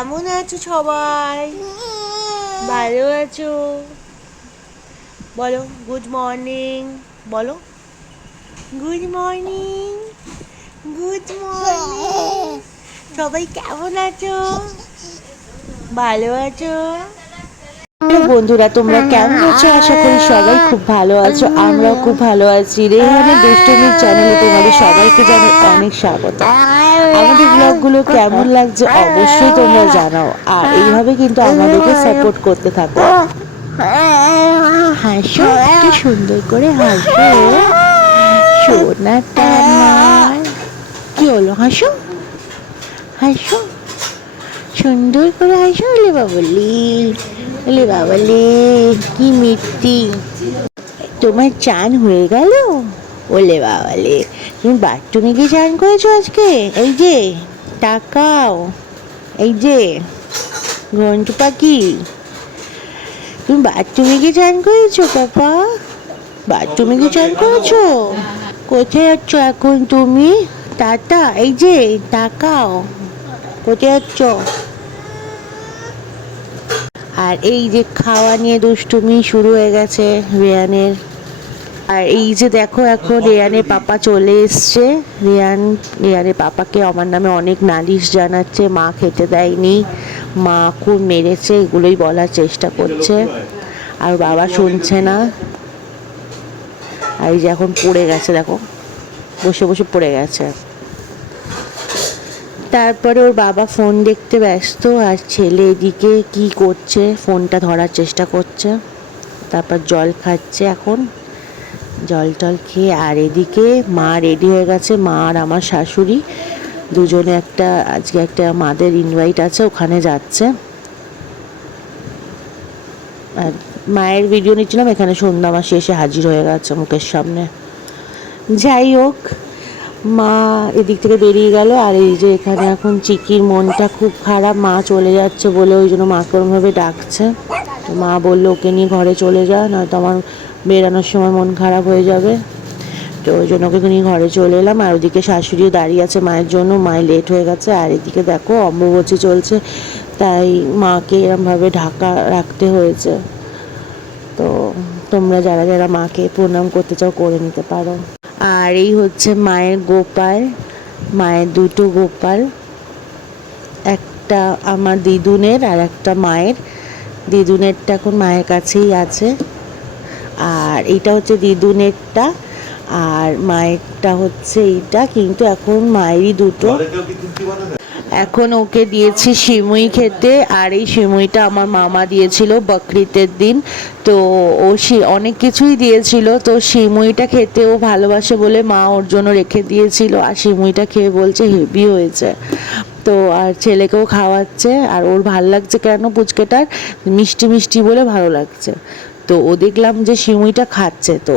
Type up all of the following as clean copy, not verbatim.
কেমন আছো সবাই? ভালো আছো? বলো গুড মর্নিং। বলো গুড মর্নিং। Good morning. সবাই কেমন আছো? ভালো আছো? বন্ধুরা তোমরা কেমন আছো? আশা করি সবাই খুব ভালো আছো। আমরাও খুব ভালো আছি। রেহানের দুষ্টুমির চ্যানেলে তোমাদের সবাইকে জানাই অনেক স্বাগত। আমাদের ব্লগগুলো কেমন লাগছে অবশ্যই তোমরা জানাও, আর এইভাবে কিন্তু আমাদেরকে সাপোর্ট করতে থাকো। হাসো, একটু সুন্দর করে হাসো সোনাটা আমার। কি হলো? হাসো হাসো, সুন্দর করে হাসো। ওলে বাবলি, ওলে বাবলি, কি মিষ্টি। তোমার চান হয়ে গেল? ওলে বাবালে, তুমি বাথরুমে গিয়ে চান করেছো আজকে? এই যে তাকাও, এই যে ঘন্টু পাখি, তুমি বাথরুমে গিয়ে চান করেছো পাপা? বাথরুমে গিয়ে চান করেছো? কোথায় যাচ্ছ এখন তুমি? টাটা, এই যে তাকাও, কোথায় যাচ্ছ? আর এই যে খাওয়া নিয়ে দুষ্টুমি শুরু হয়ে গেছে রেয়ানের। আর এই যে দেখো এখন রেয়ানের পাপা চলে এসছে। রেয়ানের পাপাকে আমার নামে অনেক নালিশ জানাচ্ছে, মা খেতে দেয়নি, মা খুব মেরেছে, এগুলোই বলার চেষ্টা করছে। আর বাবা শুনছে না। আর এই যে এখন পড়ে গেছে, দেখো বসে বসে পড়ে গেছে। তারপরে ওর বাবা ফোন দেখতে ব্যস্ত, আর ছেলে এদিকে কি করছে ফোনটা ধরার চেষ্টা করছে। তারপর জল খাচ্ছে এখন, জল টল খেয়ে। আর এদিকে মা রেডি হয়ে গেছে, মা আর আমার শাশুড়ি দুজনে আজকে একটা মাদের ইনভাইট আছে, ওখানে যাচ্ছে। আর মায়ের ভিডিও নিচ্ছিলাম, এখানে সন্ধ্যা মাসি এসে হাজির হয়ে গেছে মুখের সামনে। যাই হোক, মা এদিক থেকে বেরিয়ে গেল। আর এই যে এখানে এখন চিকির মনটা খুব খারাপ, মা চলে যাচ্ছে বলে ওই জন্য মাকে ওরমভাবে ডাকছে। তো মা বললো ওকে নিয়ে ঘরে চলে যা, নয়তো আমার বেরানোর সময় মন খারাপ হয়ে যাবে। তো ওই জন্য ওকে নিয়ে ঘরে চলে এলাম। আর ওদিকে শাশুড়িও দাঁড়িয়ে আছে মায়ের জন্য, মায়ের লেট হয়ে গেছে। আর এদিকে দেখো অম্বুবাচী চলছে, তাই মাকে এরমভাবে ঢাকা রাখতে হয়েছে। তো তোমরা যারা যারা মাকে প্রণাম করতে চাও করে নিতে পারো। আর এই হচ্ছে মায়ের গোপাল, মায়ের দুটো গোপাল, একটা আমার দিদুনের আর একটা মায়ের। দিদুনেরটা এখন মায়ের কাছেই আছে, আর এইটা হচ্ছে দিদুনেরটা, আর মায়েরটা হচ্ছে এইটা। কিন্তু এখন মায়েরই দুটো। এখন ওকে দিয়েছি সিমুই খেতে, আর এই সিমুইটা আমার মামা দিয়েছিল বকরিতের দিন। তো ও অনেক কিছুই দিয়েছিল, তো সিমুইটা খেতে ও ভালোবাসে বলে মা ওর জন্য রেখে দিয়েছিল। আর সিমুইটা খেয়ে বলছে হেভি হয়েছে। তো আর ছেলেকেও খাওয়াচ্ছে, আর ওর ভাল লাগছে কেন পুচকেটার, মিষ্টি মিষ্টি বলে ভালো লাগছে। তো ও দেখলাম যে সিমুইটা খাচ্ছে, তো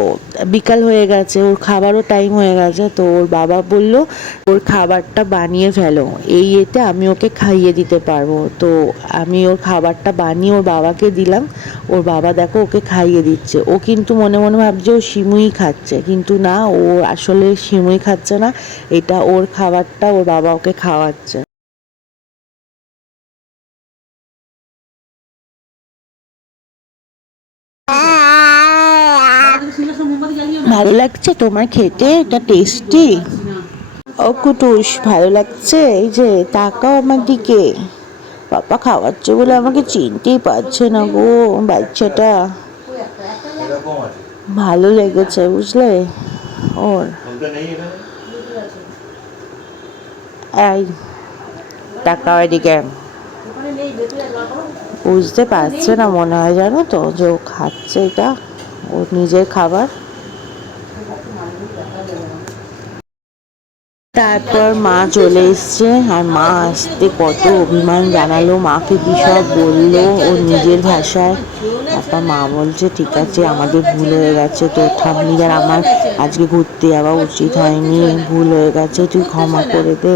বিকাল হয়ে গেছে, ওর খাবারও টাইম হয়ে গেছে। তো ওর বাবা বলল ওর খাবারটা বানিয়ে ফেলো, এই এতে আমি ওকে খাইয়ে দিতে পারবো। তো আমি ওর খাবারটা বানিয়ে ওর বাবাকে দিলাম। ওর বাবা দেখো ওকে খাইয়ে দিচ্ছে। ও কিন্তু মনে মনে ভাবছে ও সিমুই খাচ্ছে, কিন্তু না, ও আসলে সিমুই খাচ্ছে না, এটা ওর খাবারটা ওর বাবা ওকে খাওয়াচ্ছে। ভালো লাগছে তোমার খেতে? এটা টেস্টি। ও কুটুস, ভালো লাগছে? এই যে তাকাও আমার দিকে, পাপা খাওয়াচ্ছে বলে আমাকে চিনতেই পারছে না গো বাচ্চাটা। ভালো লেগেছে বুঝলে ওর। এই তাকাও এদিকে। বুঝতে পারছে না মনে হয়, জানো তো, যে ও খাচ্ছে, এটা ওর নিজের খাবার। তারপর মা চলে এসছে, আর মা আসতে কত অভিমান জানালো, মাকে কী সব বললো ওর নিজের ভাষায়। তারপর মা বলছে ঠিক আছে আমাদের ভুল হয়ে গেছে, তোর ঠাম্মি আর আমার আজকে ঘুরতে যাওয়া উচিত হয়নি, ভুল হয়ে গেছে, তুই ক্ষমা করে দে।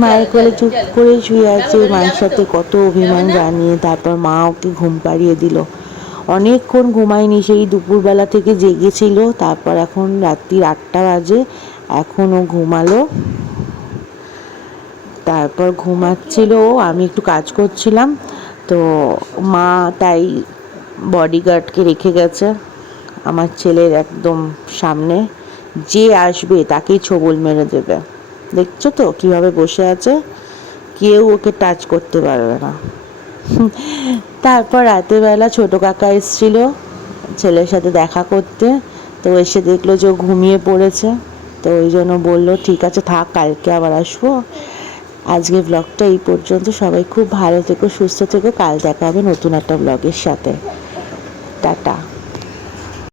মায়ের কোলে চুপ করে শুয়ে আছে, মায়ের সাথে কত অভিমান জানিয়ে। তারপর মা ওকে ঘুম পাড়িয়ে দিল। অনেকক্ষণ ঘুমায়নি, সেই দুপুরবেলা থেকে জেগেছিল। তারপর এখন রাত্রি 8টা বাজে, এখন ও ঘুমালো। তারপর ঘুমাচ্ছিল, আমি একটু কাজ করছিলাম, তো মা তাই বডিগার্ডকে রেখে গেছে আমার ছেলের একদম সামনে, যে আসবে তাকেই ছোবল মেরে দেবে। দেখছো তো কীভাবে বসে আছে, কেউ ওকে টাচ করতে পারবে না। তারপর রাতেরবেলা ছোটো কাকা এসেছিল ছেলের সাথে দেখা করতে, তো এসে দেখলো যে ও ঘুমিয়ে পড়েছে, তো ওই জন্য বললো ঠিক আছে থাক, কালকে আবার আসবো। আজকে ব্লগটা এই পর্যন্ত। সবাই খুব ভালো থেকো, সুস্থ থেকো, কাল দেখা হবে নতুন একটা ব্লগের সাথে। টাটা।